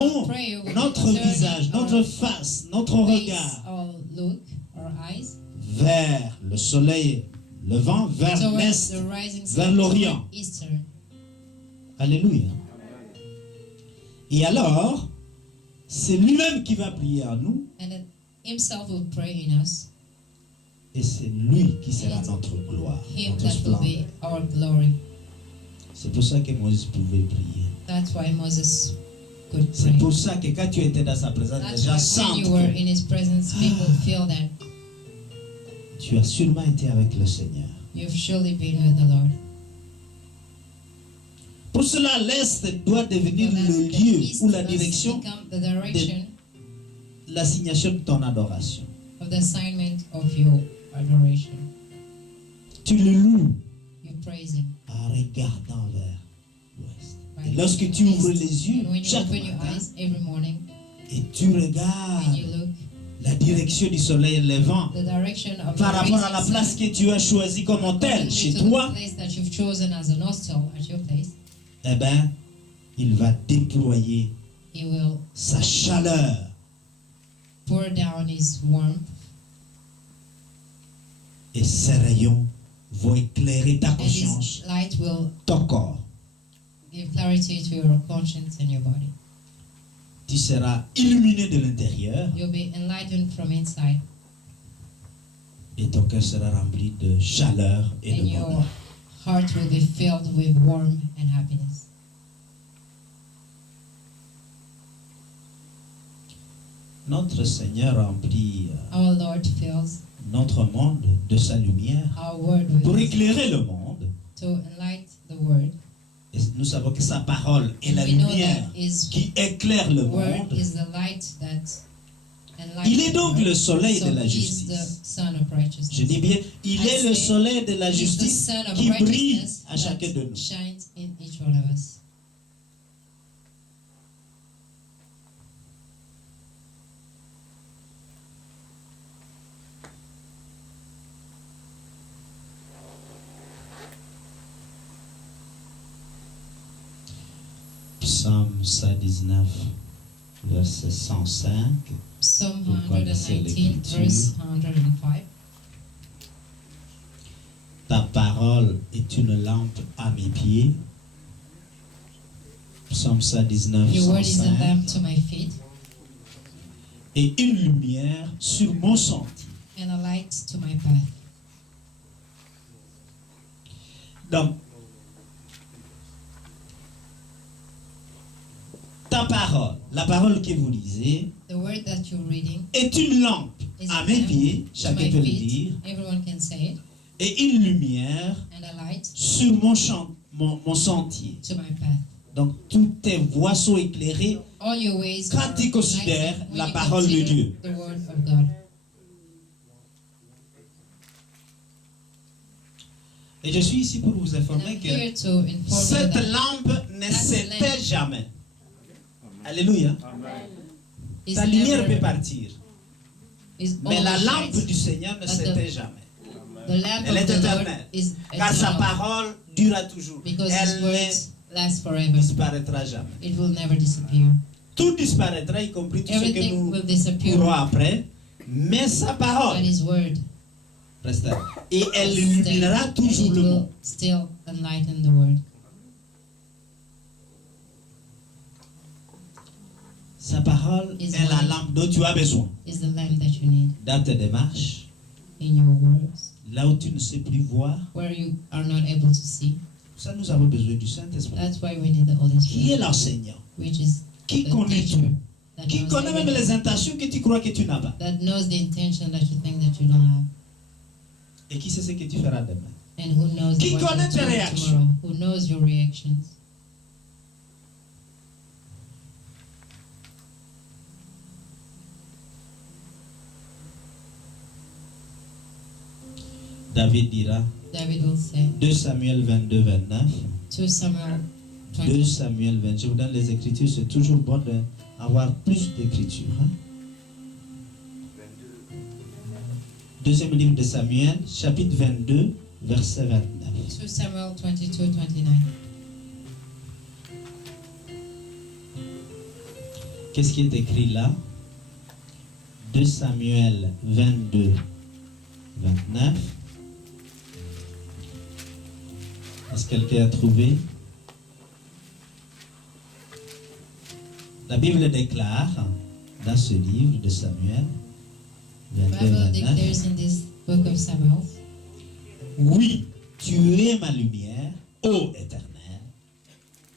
notre visage, notre face, notre regard vers le soleil levant, vers l'est, vers l'orient. Alléluia. Et alors, c'est lui-même qui va prier en nous. Et c'est lui qui sera notre gloire, notre splendeur. C'est pour ça que Moïse pouvait prier. C'est pour ça que quand tu étais dans sa présence, les gens sentent que tu as sûrement été avec le Seigneur. Pour cela, l'Est doit devenir le lieu ou la direction de l'assignation de ton adoration. Tu le loues en regardant vers l'Ouest. Et lorsque tu ouvres les yeux chaque matin et tu regardes la direction du soleil levant par rapport à la place que tu as choisie comme hôtel chez toi, eh bien, il va déployer sa chaleur et ses rayons vont éclairer ta conscience, ton corps. Give clarity to your conscience and your body. Tu seras illuminé de l'intérieur. You'll be enlightened from inside. Et ton cœur sera rempli de chaleur et de bonheur. Your heart will be filled with warmth and happiness. Notre Seigneur remplit our Lord fills notre monde de sa lumière our world pour éclairer le monde. To enlighten the world. Et nous savons que sa parole est la lumière qui éclaire le monde. Il est donc le soleil de la justice. Je dis bien, il est le soleil de la justice qui brille à chacun de nous. Psaume 119, verset 105. Psalm 119, verse 105. Ta parole est une lampe à mes pieds. Psaume 119, Your word is a 105. lamp to my feet. Et une lumière sur mon sentier. And a light to my path. Donc, ta parole, la parole que vous lisez, the word that you're reading est une lampe à mes pieds, chacun peut le dire, everyone can say it, et une lumière and a light sur mon sentier. to my path. Donc, toutes tes voies sont éclairées All your ways quand are tu considères enlightened when la you parole de consider Dieu. the word of God. Et je suis ici pour vous informer que cette lampe ne s'éteint jamais. Alléluia. Ta lumière peut partir. Mais la lampe du Seigneur ne s'éteint jamais. Elle est éternelle. Car sa parole durera toujours. Elle ne disparaîtra jamais. It will never disappear. Tout disparaîtra, y compris tout ce que Everything nous will disappear. courons après. Mais sa parole But His word restera. Et elle illuminera toujours le monde. Still enlighten the world. Sa parole est la lampe dont tu as besoin. Is the lamp that you need Dans tes démarches, in your words, là où tu ne sais plus voir, where you are not able to see. ça nous avons besoin du Saint-Esprit. That's why we need the Holy Spirit. Qui est l'enseignant? Which is Qui the connaît teacher, tout? Qui connaît même les intentions que tu crois que tu n'as pas? that knows the intention that you think that you don't have. Et qui sait ce que tu feras demain? And who knows Qui what connaît tes you'll do réactions? tomorrow? Who knows your reactions? David dira, David will say, 2 Samuel 22, 29. 2 Samuel 2 Samuel 20. Je vous donne les Écritures, c'est toujours bon d'avoir plus d'Écritures. Hein? Deuxième livre de Samuel, chapitre 22, verset 29. 2 Samuel 22, 29. Qu'est-ce qui est écrit là? 2 Samuel 22, 29. Est-ce que quelqu'un a trouvé? La Bible déclare dans ce livre de Samuel 22, 29. Oui, tu es ma lumière, ô Éternel.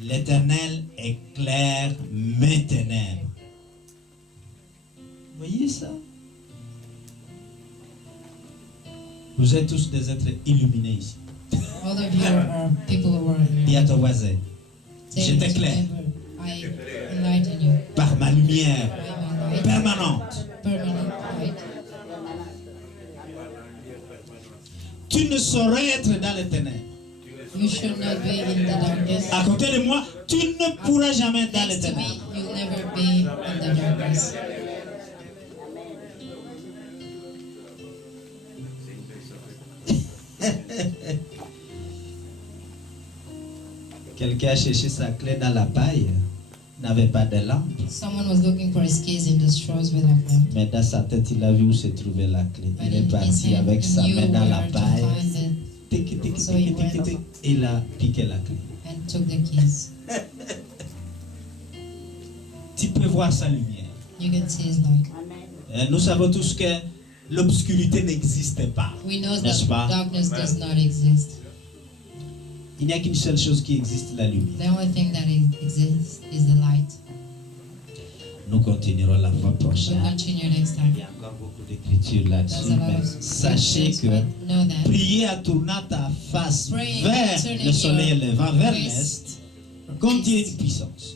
L'Éternel éclaire mes ténèbres. Vous voyez ça? Vous êtes tous des êtres illuminés ici. All of you are people who are Dis à ton voisin, je t'éclaire par ma lumière permanente. Tu ne saurais être dans les ténèbres. You should not be in the darkness. À côté de moi, tu ne pourras jamais être dans les Next to me, ténèbres. you'll never be in the darkness. Quelqu'un a cherché sa clé dans la paille, n'avait pas de lampe. Someone was looking for his keys in the straws without lamp. Mais dans sa tête, il a vu où se trouvait la clé. But Il est in his parti hand, avec sa he main knew dans la where to paille. find it Tic, tic, So he tic, tic, went tic. Il a piqué la clé. and took the keys. Tu peux voir sa lumière. You can see his light. Nous savons tous que l'obscurité n'existe pas. We know N'est-ce that pas? darkness does not exist. Il n'y a qu'une seule chose qui existe, la lumière. The only thing that exists is the light. Nous continuerons la fois We'll prochaine. continue next time. Il y a encore beaucoup d'écriture là-dessus. There's a lot Mais of sachez scriptures, que but know that prier en tournant ta face Praying, vers turning le soleil your levant, vers face l'est, contient une puissance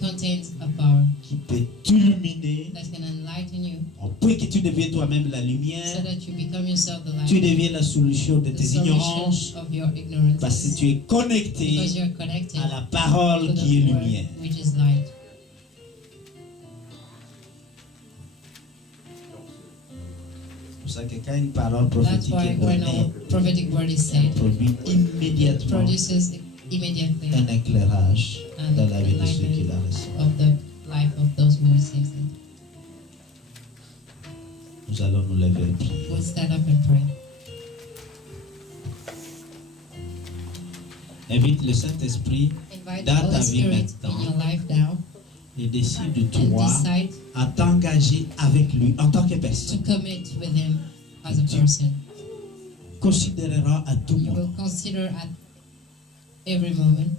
contains a power qui peut t'illuminer, that can enlighten you au point que tu deviens toi-même la so lumière, that you become yourself the tu light, deviens la solution de the tes ignorances, solution of your ignorance, parce que tu es connecté because you're connected à la parole to qui est the word, lumière. which is light. C'est pour ça que quand une parole That's prophétique why est when donnée, a prophetic word is said, produit it immédiatement produces immediately un éclairage an dans la vie de ceux qui enlightenment la reçoivent. of the life of those who receive it. Nous allons nous lever et prier. We'll stand up and pray. Invite le Saint-Esprit Invite the dans ta Holy vie Spirit maintenant in your life now et décide de and toi decide à t'engager avec lui en tant que to personne. commit with Him as a person. Considérera à tout You will moment. consider at every moment.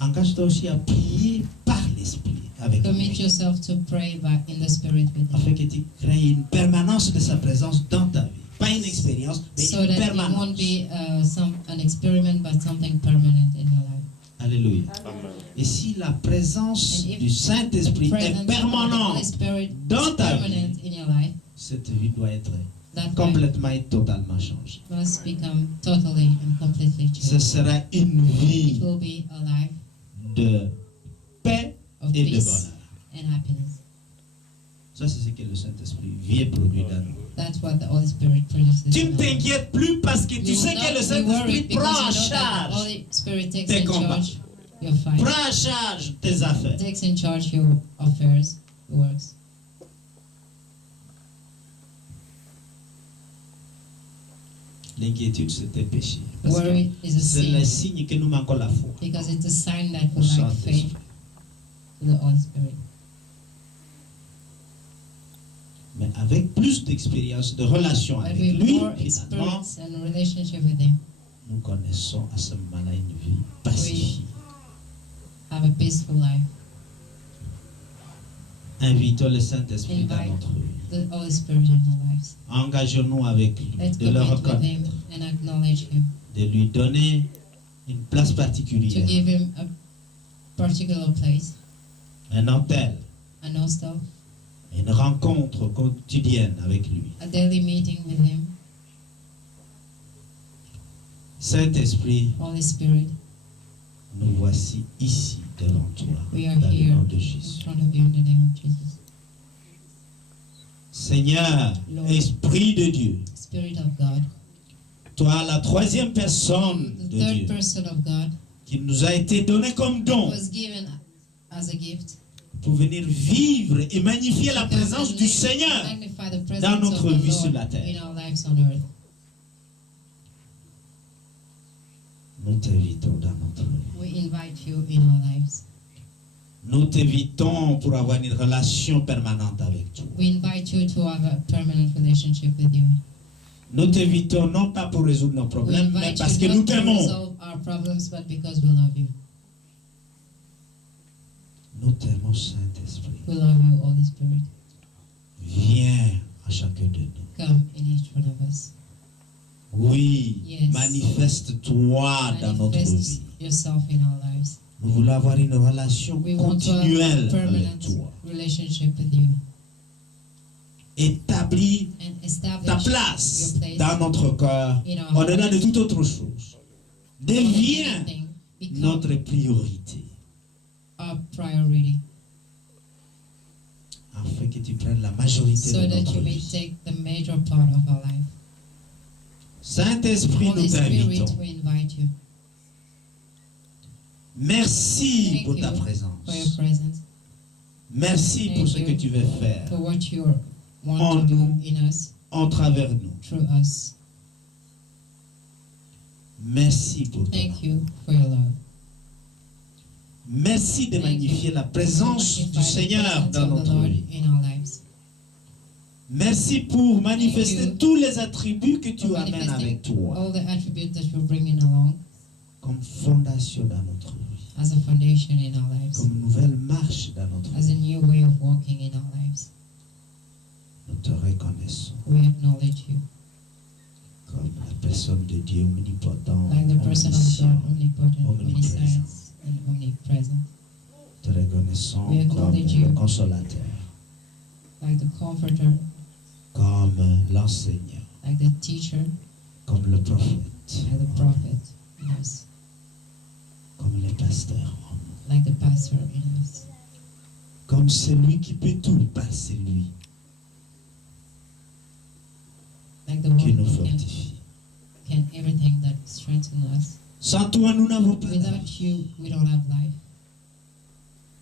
Engage-toi aussi à prier par l'Esprit avec Commit lui, yourself to pray by in the Spirit with Him, afin que tu crées une permanence de sa présence dans ta vie. Pas une expérience, mais so une that it permanence. won't be an experiment, but something permanent in your life. Alléluia. Et si la présence And if du Saint-Esprit The est presence of the Holy permanente Spirit dans is ta vie, permanent in your life, cette vie doit être that life complètement et totalement changée. must become totally and completely Ce changed. sera une It vie will be a life de paix of et de peace bonheur. and happiness. Ça, c'est ce que le Saint-Esprit vient produire dans nous. That's what the Holy Spirit produces. Tu in ne our life. t'inquiètes plus parce que tu You sais will que le not be Saint-Esprit worried prend because en you know that the charge, Holy Spirit takes tes in combats. charge your fight, prend en charge tes affaires. takes in charge your affairs, your works. L'inquiétude, c'est un péché. Parce que Worry is a c'est le sin signe que nous manquons la foi because it's a sign that au we lack Saint-Esprit. faith to the Holy Spirit. Mais avec plus d'expérience, de relation But avec with lui, more finalement, experience and relationship with Him, nous connaissons à ce moment-là une vie pacifiée. have a peaceful life. Invitons le Saint-Esprit dans Invite notre vie. the Holy Spirit in our lives. Engageons-nous avec lui, Let's de le commit with reconnaître, Him and acknowledge Him, de lui donner une place to particulière, give Him a particular place, un hôtel, an hostel, une rencontre quotidienne avec lui. a daily meeting with Him. Saint-Esprit, Holy Spirit, nous voici ici devant toi, we are dans le here nom de in Jésus. front of You in the name of Jesus. Seigneur, Lord. Esprit de Dieu, Spirit of God, toi la troisième personne the de third Dieu person of God, qui nous a été donnée comme don, was given as a gift, pour venir vivre et magnifier la présence du Seigneur dans notre vie sur la terre. Nous t'invitons dans notre vie. We invite you in our lives. Nous t'invitons pour avoir une relation permanente avec toi. We invite you to have a permanent relationship with you. Nous t'invitons non pas pour résoudre nos problèmes, mais parce que nous t'aimons. Nous t'aimons, Saint-Esprit. We love you, Holy Spirit. Viens à chacun de nous. Come in each one of us. Oui, Yes. manifeste-toi dans notre vie. Yourself in our lives. Nous voulons avoir une relation We want to have a continuelle avec permanent toi. relationship with you. Établis And ta establish place your place dans notre cœur, in our au-delà de hearts. toute autre chose. More than Deviens anything, become notre priorité, our priority, afin que tu prennes la majorité so de that notre you may vie. take the major part of our life. Saint-Esprit, Holy nous Spirit, t'invitons. we invite you. Merci Thank pour ta you présence. for your presence, Merci pour Thank ce que you tu veux faire for what you En want to do nous. in us, en travers nous. through us. Merci pour ton Thank amour. you for your love. Merci de Thank magnifier you la présence for du magnifying the Seigneur presence dans of the notre Lord vie. in our lives. Merci pour manifester you tous les attributs que tu For amènes manifesting avec toi all the attributes that you're bringing along comme fondation dans notre vie, as a foundation in our lives, comme nouvelle marche dans notre as a vie. new way of walking in our lives. Nous te reconnaissons We acknowledge you comme la personne de Dieu omnipotent, like the person of omniscient. God, omnipotent, omniprésent. omniscience, and omnipresent, Te reconnaissons We comme acknowledge le you. consolateur, like the comforter, comme l'enseignant, like the teacher, comme le prophète, like the prophet in us, comme le pasteur, like the pastor in us, comme celui qui peut tout par celui like the qui one nous who fortifie. can everything that strengthens us. Sans toi, nous n'avons pas la vie. Without you, we don't have life.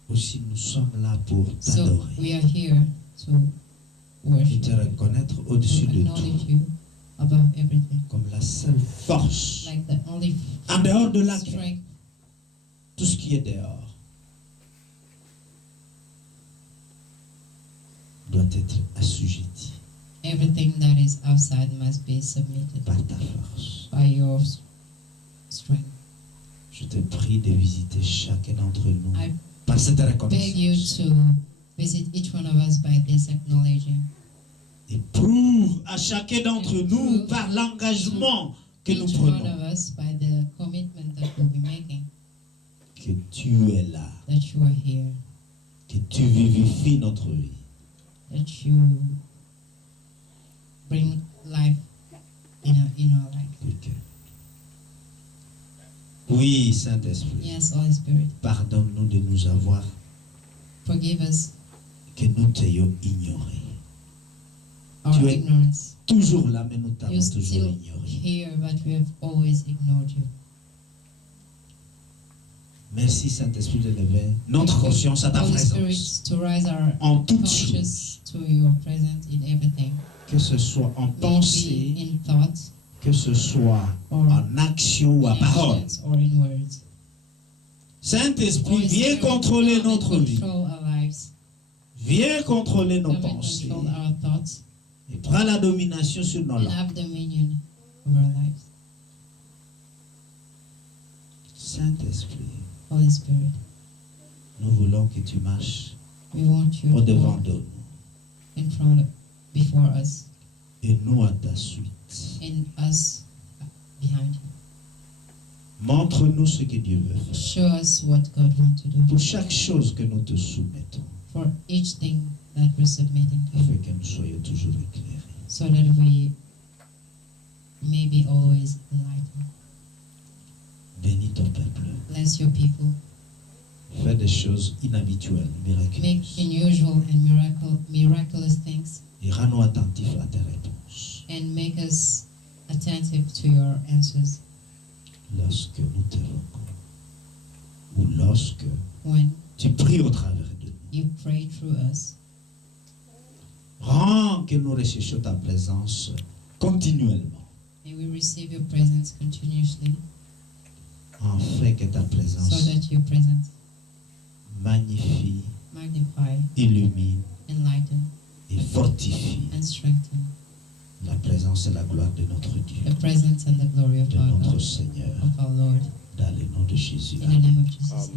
Aussi, nous sommes là pour So t'adorer we are here to et worship te you, reconnaître to au-dessus de acknowledge tout you above everything, comme la seule force. like the only En dehors de laquelle strength, tout ce qui est dehors doit être assujetti everything that is outside must be submitted par ta force. by your strength. Je te prie de visiter chacun d'entre nous I par cette beg you reconnaissance to visit each one of us by this acknowledging. et prouve à chacun d'entre And nous prove par l'engagement que nous Each one prenons of us by the commitment that we'll be making, que tu es là, that you are here, que tu vivifies notre vie. that you bring life in our life. Quelqu'un. Oui, Saint-Esprit, Yes, Holy Spirit, pardonne-nous de nous avoir, forgive us que nous t'ayons ignoré. our Tu es ignorance. Toujours là, mais nous t'avons You're toujours still ignoré. here, but we have always ignored you. Merci, Saint-Esprit, de lever notre conscience à ta Holy présence. Spirit, to rise our En toutes choses, conscience to your presence in everything, que ce soit en pensée, maybe in thought, que ce soit or en action ou in à parole. actions, or in words. Saint-Esprit, Holy viens Spirit, contrôler come and notre vie. control our lives. Viens contrôler nos Come and pensées control our thoughts et prends la domination sur nos and langues. have dominion over our lives. Saint-Esprit, Holy Spirit, nous voulons que tu marches we want you au to devant walk de nous in front of, before us, et nous à ta suite. and us behind you. Montre-nous ce que Dieu veut faire. Show us what God wants to do Pour chaque chose que nous te soumettons, for each thing that we're submitting to afin you, que nous soyons toujours éclairés. so that we may be always enlightened. Bénis ton peuple. Bless your people. Fais des choses inhabituelles, Make miraculeuses. unusual and miraculous things, Et rends-nous attentifs à tes réponses. and make us attentive to your answers Lorsque nous t'évoquons, ou lorsque when tu pries au travers de nous, you us. Rends que nous recherchions ta présence continuellement. May we receive your presence continuously. Afin que ta présence so that your presence magnifie, magnify, illumine, enlighten, et fortifie and strengthen la présence et la gloire de notre Dieu, the presence and the glory of de our notre God, Seigneur, of our Lord. dans le nom de Jésus. In the name of Jesus.